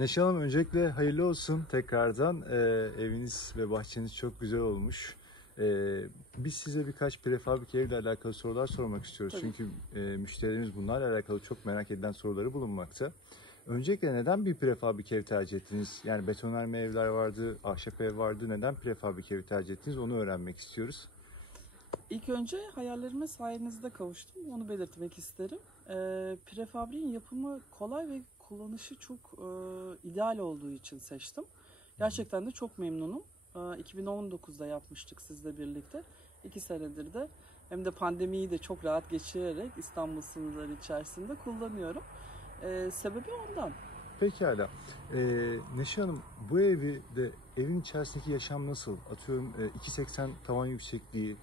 Neşe Hanım, öncelikle hayırlı olsun tekrardan. Eviniz ve bahçeniz çok güzel olmuş. Biz size birkaç prefabrik evle alakalı sorular sormak istiyoruz. Tabii. Çünkü müşterilerimiz bunlarla alakalı çok merak edilen soruları bulunmakta. Öncelikle neden bir prefabrik ev tercih ettiniz? Yani betonarme evler vardı, ahşap ev vardı. Neden prefabrik evi tercih ettiniz? Onu öğrenmek istiyoruz. İlk önce hayallerime sayenizde kavuştum. Onu belirtmek isterim. Prefabriğin yapımı kolay ve kullanışı çok ideal olduğu için seçtim. Gerçekten de çok memnunum. 2019'da yapmıştık sizle birlikte. 2 senedir de hem de pandemiyi de çok rahat geçirerek İstanbul sınırları içerisinde kullanıyorum. Sebebi ondan. Pekala. Neşe Hanım, bu evi de evin içerisindeki yaşam nasıl? Atıyorum 2,80 tavan yüksekliği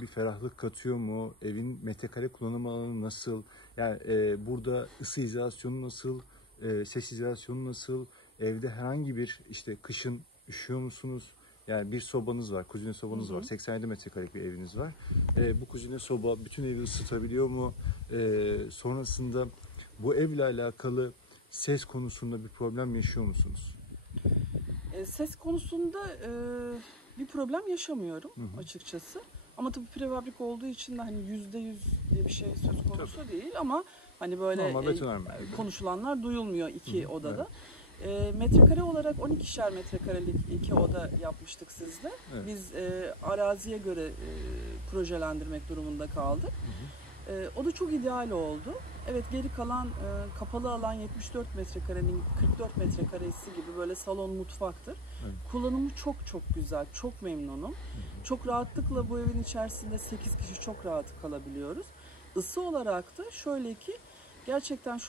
bir ferahlık katıyor mu? Evin metrekare kullanım alanı nasıl? Yani burada ısı izolasyonu nasıl? Ses izolasyonu nasıl? Evde herhangi bir işte kışın üşüyor musunuz? Yani bir sobanız var, kuzine sobanız var. 87 metrekarelik bir eviniz var. Bu kuzine soba bütün evi ısıtabiliyor mu? Sonrasında bu evle alakalı ses konusunda bir problem yaşıyor musunuz? Ses konusunda bir problem yaşamıyorum açıkçası. Ama tabii prefabrik olduğu için de hani %100 diye bir şey söz konusu değil ama hani böyle Normal betonarme. konuşulanlar duyulmuyor iki odada. Evet. Metrekare olarak 12'şer metrekarelik 2 oda yapmıştık sizde. Evet. Biz araziye göre projelendirmek durumunda kaldık. O da çok ideal oldu. Evet, geri kalan kapalı alan 74 metrekarenin 44 metrekaresi gibi böyle salon mutfaktır. Evet. Kullanımı çok çok güzel, çok memnunum. Çok rahatlıkla bu evin içerisinde 8 kişi çok rahat kalabiliyoruz. Isı olarak da şöyle ki gerçekten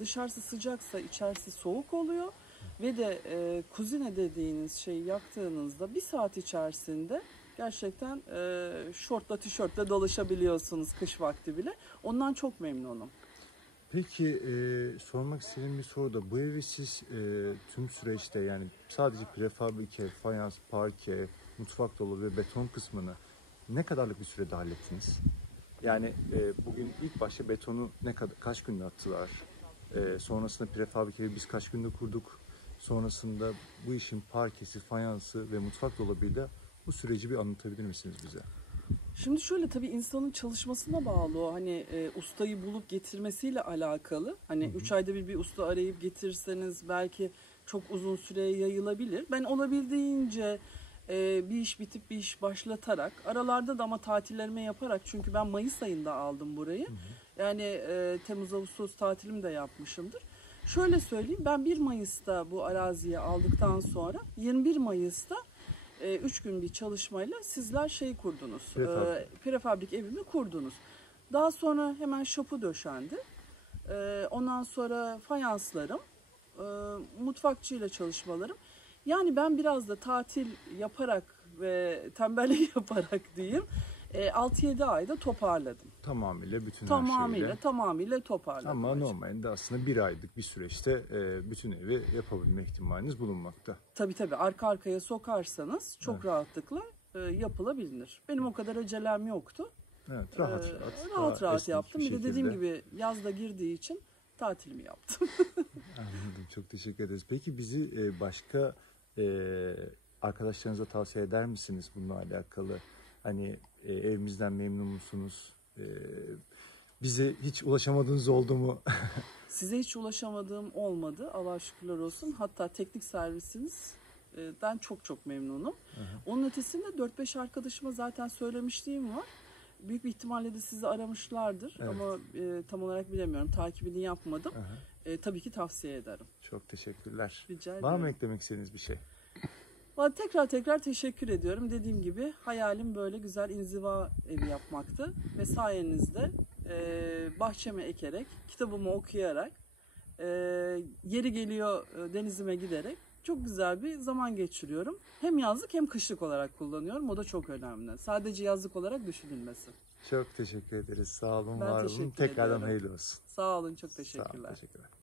dışarısı sıcaksa içerisi soğuk oluyor. Ve de kuzine dediğiniz şeyi yaktığınızda 1 saat içerisinde gerçekten şortla tişörtle dolaşabiliyorsunuz kış vakti bile. Ondan çok memnunum. Peki sormak istediğim bir soru da bu evi siz tüm süreçte yani sadece prefabrike, fayans, parke, mutfak dolabı ve beton kısmını ne kadarlık bir sürede hallettiniz? Yani bugün ilk başta betonu kaç günde attılar? Sonrasında prefabrik biz kaç günde kurduk? Sonrasında bu işin parkesi, fayansı ve mutfak dolabıyla bu süreci bir anlatabilir misiniz bize? Şimdi şöyle, tabii insanın çalışmasına bağlı o, hani ustayı bulup getirmesiyle alakalı. Hani 3 ayda bir usta arayıp getirirseniz belki çok uzun süreye yayılabilir. Ben olabildiğince bir iş bitip bir iş başlatarak, aralarda da ama tatillerime yaparak, çünkü ben Mayıs ayında aldım burayı. Yani Temmuz Ağustos tatilimi de yapmışımdır. Şöyle söyleyeyim, ben 1 Mayıs'ta bu araziyi aldıktan sonra 21 Mayıs'ta 3 gün bir çalışmayla sizler şey kurdunuz. Prefabrik evimi kurdunuz. Daha sonra hemen şapı döşendi. Ondan sonra fayanslarım, mutfakçıyla çalışmalarım. Yani ben biraz da tatil yaparak ve tembellik yaparak diyeyim 6-7 ayda toparladım. Tamamıyla bütün her şeyle. Tamamıyla toparladım. Ama normalde aslında 1 aylık bir süreçte bütün evi yapabilme ihtimaliniz bulunmakta. Tabii arka arkaya sokarsanız çok rahatlıkla yapılabilir. Benim o kadar acelem yoktu. Evet, rahat Yaptım. Bir de dediğim şekilde. gibi yazda girdiği için tatilimi yaptım. Anladım, çok teşekkür ederiz. Peki bizi başka arkadaşlarınıza tavsiye eder misiniz bununla alakalı? Hani evimizden memnun musunuz? Bize hiç ulaşamadığınız oldu mu? Size hiç ulaşamadığım olmadı. Allah'a şükürler olsun. Hatta teknik servisinizden çok çok memnunum. Onun ötesinde 4-5 arkadaşıma zaten söylemişliğim var. Büyük bir ihtimalle de sizi aramışlardır. Evet. Ama tam olarak bilemiyorum. Takibini yapmadım. Tabii ki tavsiye ederim. Çok teşekkürler. Rica ederim. Var mı eklemek istediğiniz bir şey? Tekrar teşekkür ediyorum. Dediğim gibi hayalim böyle güzel inziva evi yapmaktı. Ve sayenizde bahçeme ekerek, kitabımı okuyarak, yeri geliyor denizime giderek çok güzel bir zaman geçiriyorum. Hem yazlık hem kışlık olarak kullanıyorum. O da çok önemli. Sadece yazlık olarak düşünülmesin. Çok teşekkür ederiz. Sağ olun, Ben var olun. teşekkür Tekrardan ediyorum. hayırlı olsun. Sağ olun, çok Sağ olun, teşekkürler. teşekkürler.